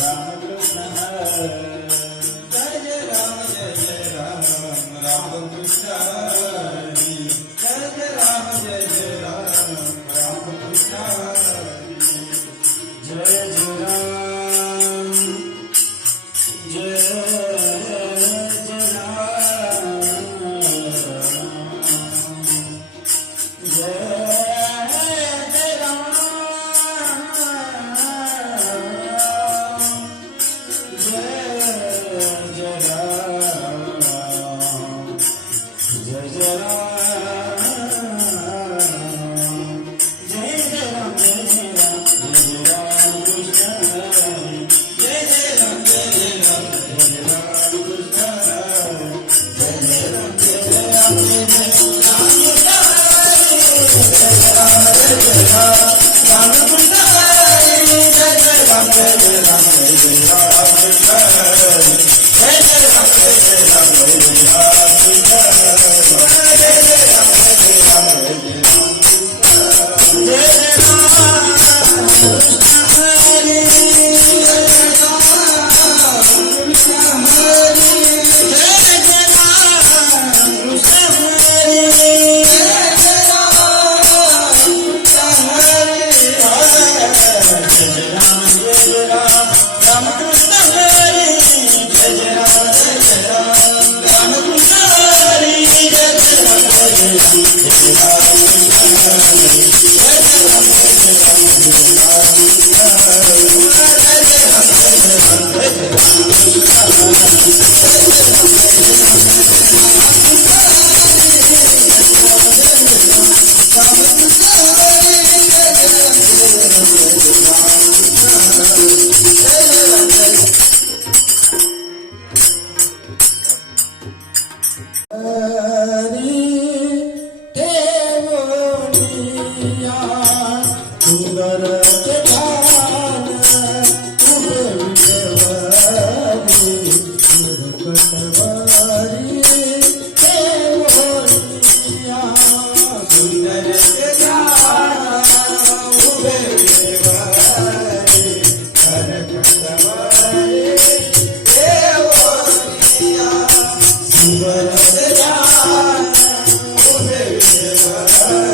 रामकृष्ण जय राम जय राम रामकृष्ण ভালোবাসা Thank you. Christ.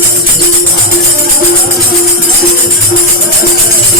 Thank you.